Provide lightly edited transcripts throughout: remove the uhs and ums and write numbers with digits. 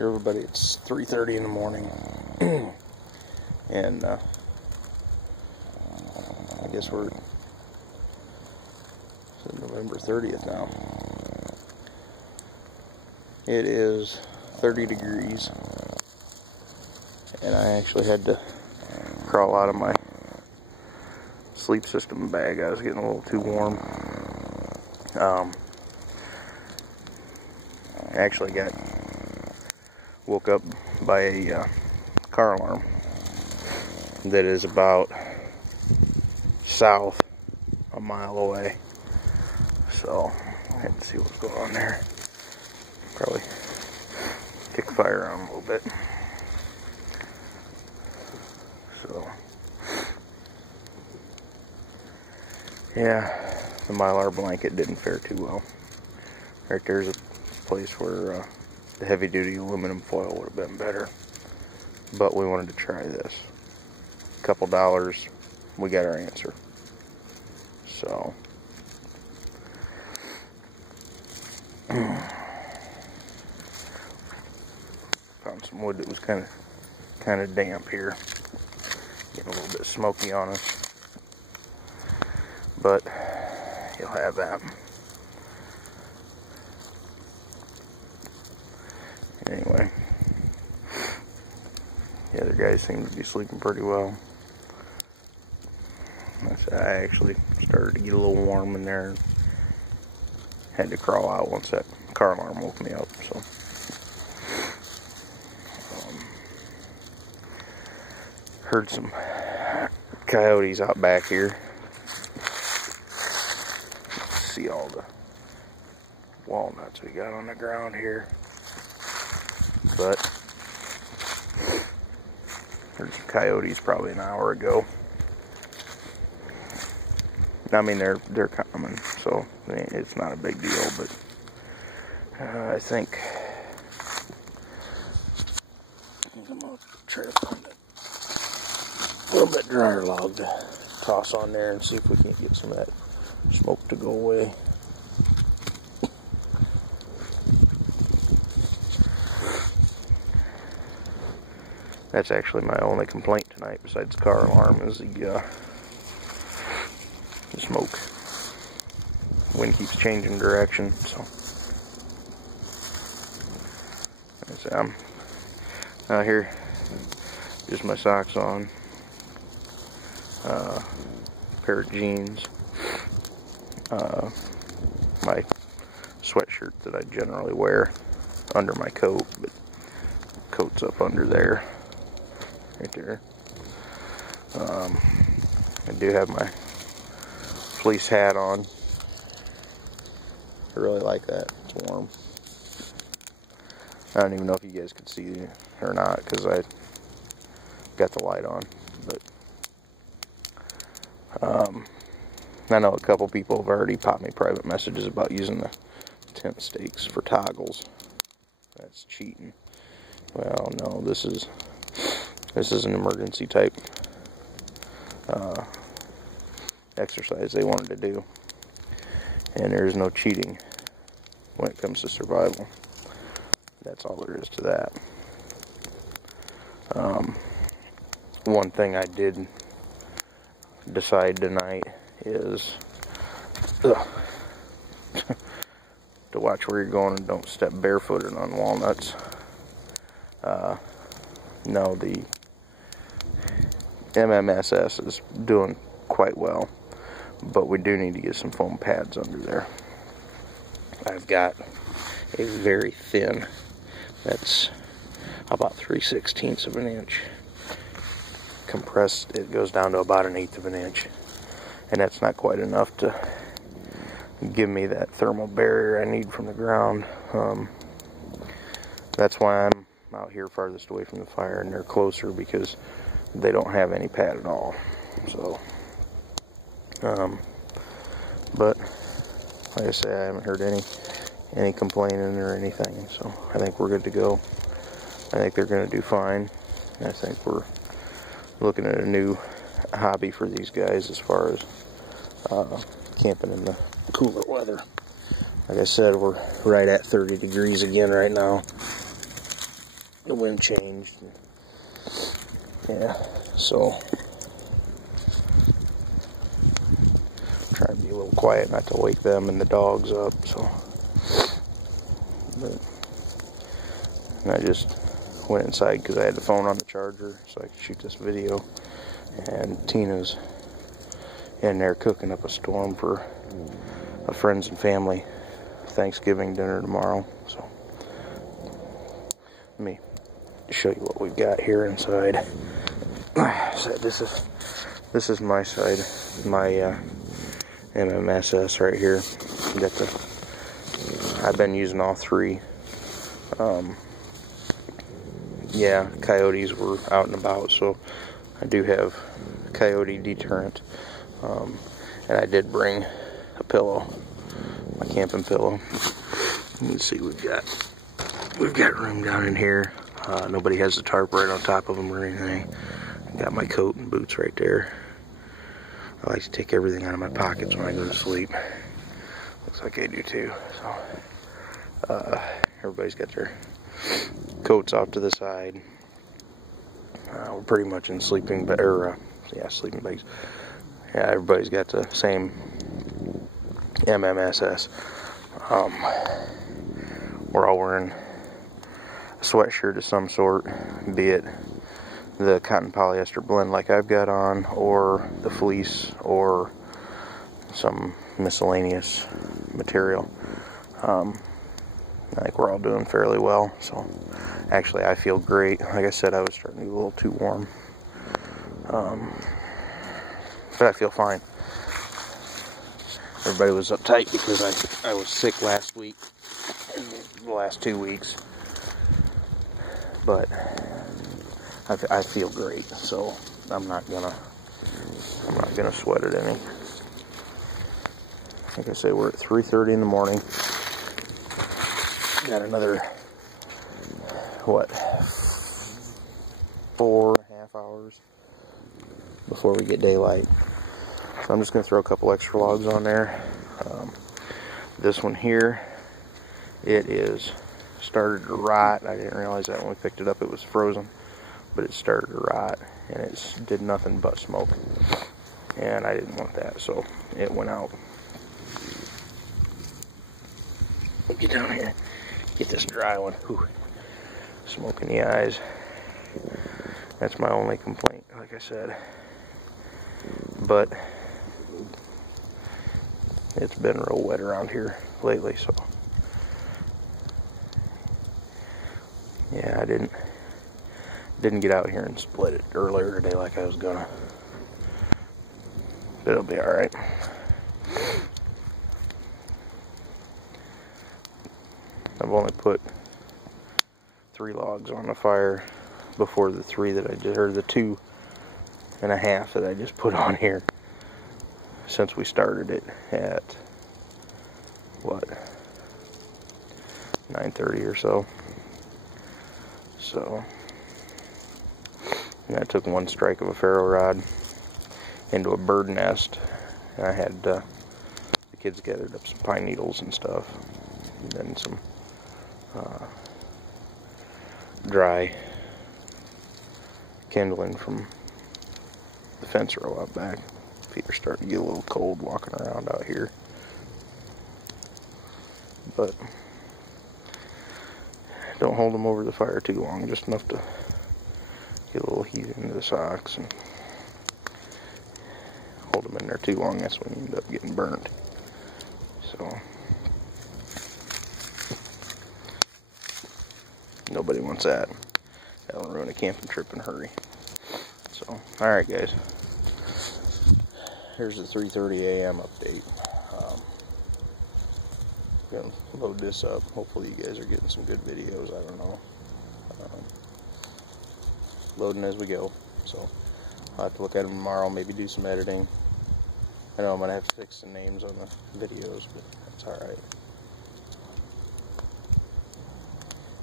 Everybody, it's 3:30 in the morning, and I guess we're November 30th now. It is 30 degrees, and I actually had to crawl out of my sleep system bag. I was getting a little too warm. I actually woke up by a car alarm that is about south a mile away. So I had to see what's going on there. Probably kick the fire on a little bit. So yeah, the Mylar blanket didn't fare too well. Right there's a place where the heavy-duty aluminum foil would have been better, but we wanted to try this. A couple dollars, we got our answer. So found some wood that was kind of damp here, getting a little bit smoky on us, but you'll have that. Anyway, the other guys seem to be sleeping pretty well. I actually started to get a little warm in there and had to crawl out once that car alarm woke me up. So heard some coyotes out back here. See all the walnuts we got on the ground here. But heard some coyotes probably an hour ago. I mean, they're common, so it's not a big deal. But I think I'm gonna try to find a little bit drier log to toss on there and see if we can get some of that smoke to go away. That's actually my only complaint tonight, besides the car alarm, is the smoke. Wind keeps changing direction, so I'm out here, just my socks on, pair of jeans, my sweatshirt that I generally wear under my coat, but coat's up under there. Right there. I do have my fleece hat on. I really like that. It's warm. I don't even know if you guys could see it or not because I got the light on. But I know a couple people have already popped me private messages about using the tent stakes for toggles. That's cheating. Well, no, this is an emergency type exercise they wanted to do, and there is no cheating when it comes to survival. That's all there is to that. One thing I did decide tonight is to watch where you're going and don't step barefooted on walnuts. No, the MMSS is doing quite well, but we do need to get some foam pads under there. I've got a very thin, that's about 3/16 of an inch compressed. It goes down to about 1/8 of an inch, and that's not quite enough to give me that thermal barrier I need from the ground. That's why I'm out here farthest away from the fire, and they're closer because they don't have any pad at all. So but like I say, I haven't heard any complaining or anything, so I think we're good to go. I think they're going to do fine. I think we're looking at a new hobby for these guys as far as camping in the cooler weather. Like I said, we're right at 30 degrees again right now. the wind changed. Yeah, so trying to be a little quiet, not to wake them and the dogs up. So, and I just went inside because I had the phone on the charger so I could shoot this video. And Tina's in there cooking up a storm for a friends and family Thanksgiving dinner tomorrow. So let me show you what we've got here inside. So this is my side, my MMSS right here. I've been using all three. Yeah, coyotes were out and about, so I do have coyote deterrent. And I did bring a pillow, my camping pillow. Let's see, we've got room down in here. Nobody has the tarp right on top of them or anything. Got my coat and boots right there. I like to take everything out of my pockets when I go to sleep. Looks like I do too. So everybody's got their coats off to the side. We're pretty much in sleeping sleeping bags. Yeah, everybody's got the same MMSS. We're all wearing a sweatshirt of some sort, be it the cotton polyester blend like I've got on, or the fleece, or some miscellaneous material. I think we're all doing fairly well. So actually I feel great. Like I said, I was starting to get a little too warm. But I feel fine. Everybody was uptight because I was sick last week, and the last 2 weeks. But I feel great, so I'm not gonna sweat it any. Like I say, we're at 3:30 in the morning. Got another 4.5 hours before we get daylight. So I'm just gonna throw a couple extra logs on there. This one here, it is started to rot. I didn't realize that when we picked it up it was frozen, but it started to rot and it did nothing but smoke, and I didn't want that, so it went out. Get down here, get this dry one. Whew. Smoke in the eyes. That's my only complaint, like I said. But it's been real wet around here lately, so yeah, I didn't get out here and split it earlier today like I was gonna, but it'll be all right. I've only put 3 logs on the fire before the 3 that I just, or the 2.5 that I just put on here, since we started it at what, 9:30 or so. So, and I took 1 strike of a ferro rod into a bird nest, and I had the kids gathered up some pine needles and stuff, and then some dry kindling from the fence row out back. Feet are starting to get a little cold walking around out here, but don't hold them over the fire too long, just enough to get a little heat into the socks, and hold them in there too long, that's when you end up getting burnt. So nobody wants that. That'll ruin a camping trip in a hurry. So, alright guys, here's the 3:30 a.m. update. Gonna load this up. Hopefully you guys are getting some good videos. I don't know. Loading as we go. So I'll have to look at them tomorrow, maybe do some editing. I know I'm gonna have to fix the names on the videos, but that's alright.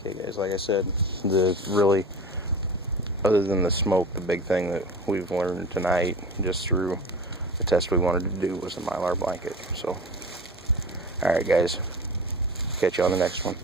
Okay guys, like I said, other than the smoke, the big thing that we've learned tonight, just through the test we wanted to do, was the Mylar blanket. So, alright guys, catch you on the next one.